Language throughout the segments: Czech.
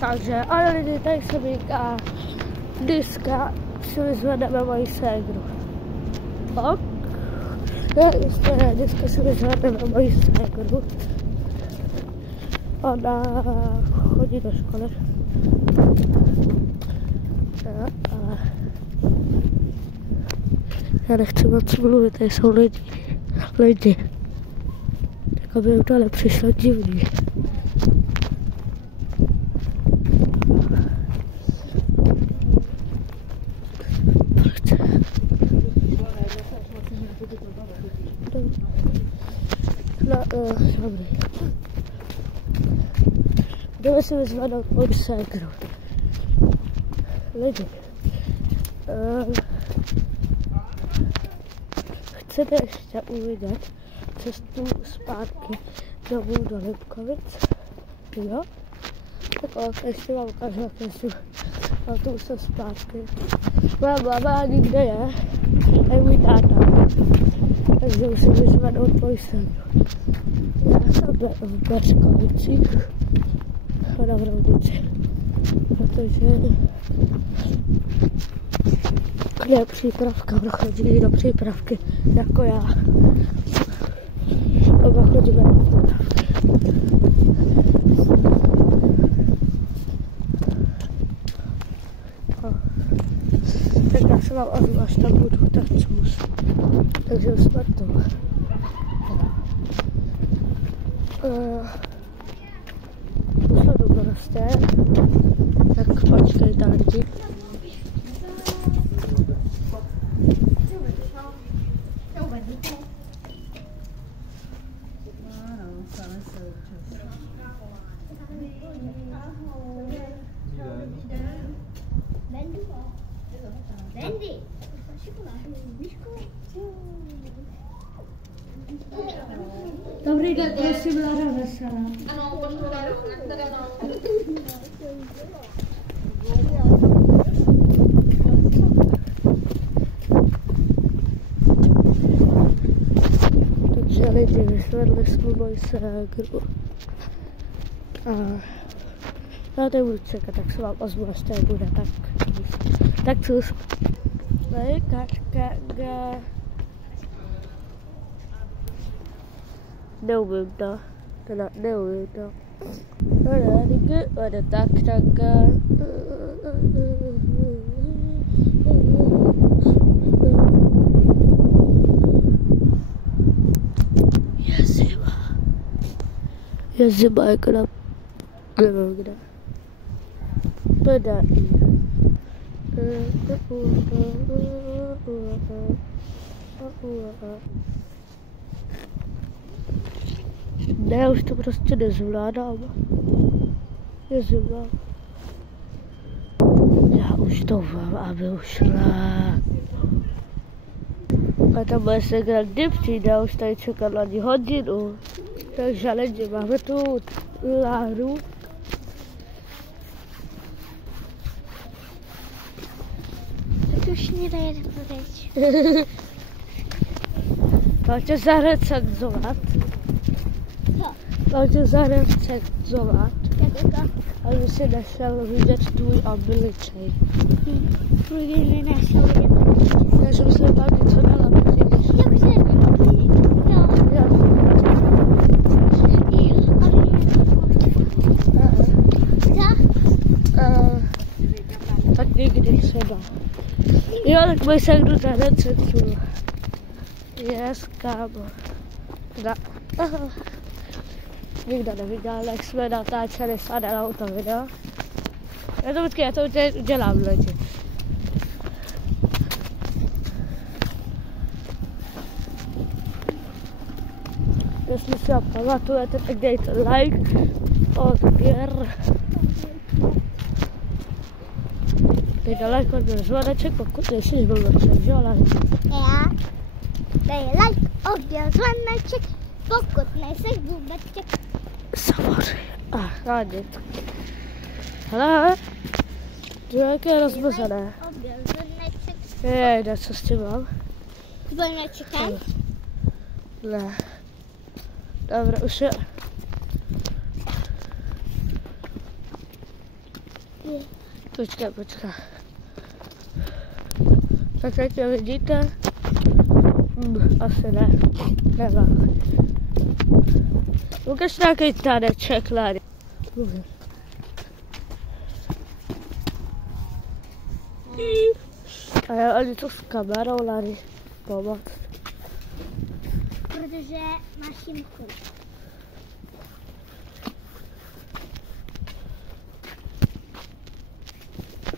Takže, ale lidi, tady se říká, dneska si vyzvedeme moji ségru. Tak? Jistě ne, dneska si vyzvedeme moji ségru. Ona chodí do školy. Ale já nechci moc mluvit, tady jsou lidi. Tak aby jim to nepřišlo divný. Dobrý. Jdeme si vyzvednout moji ségru. Lidi. Chcete ještě uvidět cestu zpátky domů do Lipkovic? Jo? Tak ještě vám ukážu, jak jezdím autobusem zpátky. Moja máma nikde je, a je můj táta. Takže musím vyzvednout moji ségru. Já jsem v Berkovicích a na Vroudici, protože je přípravka, chodí do přípravky, jako já. Oba chodíme do přípravky. Tak já se vám ozvu, až tam budu, tak cůz. Takže už jsme tu. Už jsme tu prostě, tak počkej tady. Dobrý den, prosím, Lara Veselá. Ano, pošlu Laru, Takže lidi, vyšvedli jsme moji ségru. Já nebudu čekat, tak se vám ozvu, až tady bude, tak cůž. Tady kačka, neumím to, teda neumím to. Tak. Je zima, jako na... nevím kde. Podají. Ne, už to prostě nezvládám. Je zima. Já už to mám, aby ušla. A ta moje ségra kdy přijde, už tady čekat na ní hodinu. Takže lidi, máme tu Láru. Už nejde pryč. Mám tě zarecenzovat. Co? Mám tě zarecenzovat. Jak? Aby si našel vidět tvůj obličej. Protože nenašel vidět. Já jsem se tam něco dala, vidíš? Tak někdy třeba. Jo, tak můj ségru zarecenzuju. Yes, kámo. Nikdo neviděl, jak jsme natáčeli s Adelou to video. Já to udělám, lidi. Jestli si ho pamatujete, tak dejte like, odběr. Dejte like, odběr, zvoneček, pokud nejsi blbeček, že jo, Já. Dej like, odběr, zvoneček, pokud nejsi blbeček. Samozřejmě. Rádi. Hele, jak je rozbozené. Odběr, zvoneček. Jejde, co s tím mám? Zvonečkem? Ne. Dobré, už je. Počkej. Tak teď mě vidíte? Asi ne. Nemá. Ukaž nějaký taneček, Lári. A já ani to s kamerou, Lári. Pomoc. Protože máš jimku.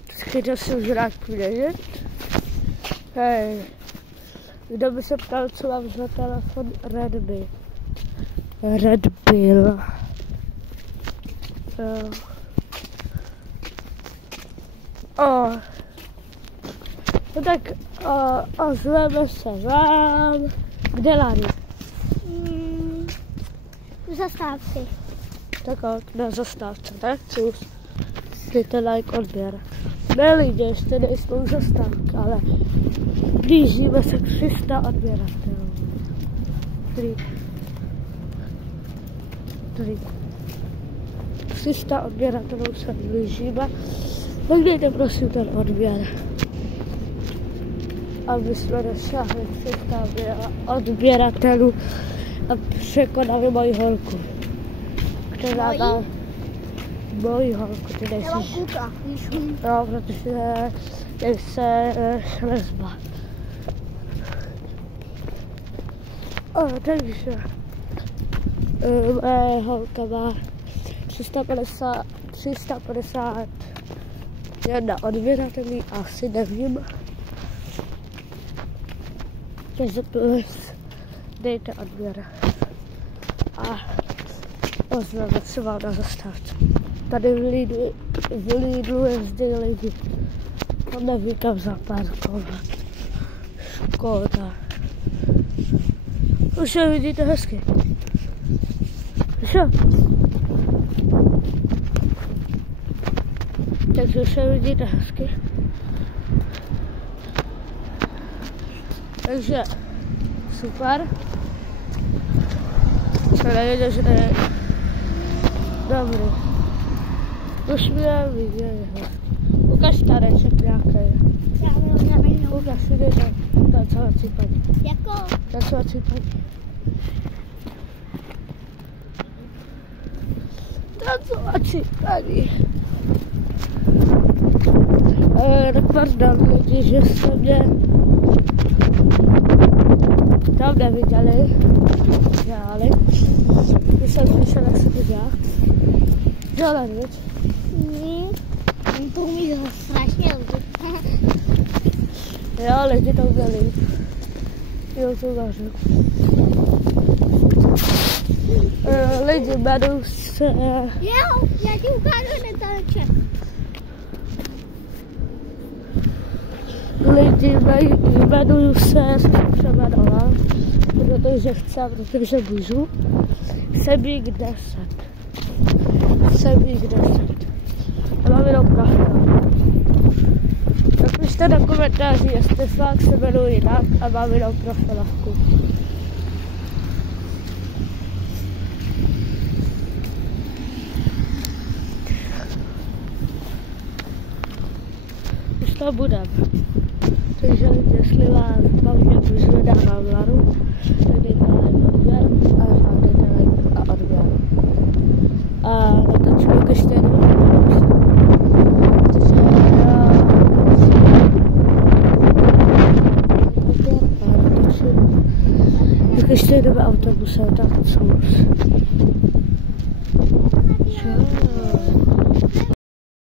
Chtěl si už rád vědět. Hej. Kdo by se ptal, co mám za telefon? Red Bull. No tak ozveme se vám. Kde, Lári? V zastávce. Tak na zastávce, tak čus. Dejte like, odběr. Ne lidi, ještě nejsme u zastávky, ale blížíme se k 300 odběratelů. 300 odběratelů se blížíme. Tak dejte prosím ten odběr. Aby jsme dosáhli 300 odběratelů a překonali moji holku. Která má moji holku, ty nejsi. No, protože nejse lesba. Takže moje holka má 351 odběratelů, asi nevím. Takže dejte odběr a ozveme se vám na zastávce. Tady v Lidlu je vždy lidi. To neví kam zaparkovat. Škoda. Už je vidíte hezky. Už jo? Takže už je vidíte hezky. Takže super. Jsem nevěděl, že to je dobrý. Už mě viděli. Ukaž taneček nějaký. Ukaž si dejte tancovací paní. Jako? Tancovací paní. Tancovací paní. Tak pardon lidi, že jste mě tam neviděli. Když jsem slyšel, jak se to dělá. Dělá, víc? To umí ho strašně líp. Jo, lidi to udělí. Jo, to vařu. Lidi jmenuji se... Jo, já ti ukážu na taneček. Lidi jmenuji se, přeměnoval, protože chci, protože můžu. Sebík 10. A mám jenom profil. Tak pište na komentáři, jestli fakt se jmenuji jinak a mám jenom profilovku. Už to budem. Takže jestli vás baví, můžu dávám Laru, tak dejte like, odběr a fakt dejte like a odběr. A natočím ještě jednou. Protože já natočím ještě jednou autobusem, tak co už.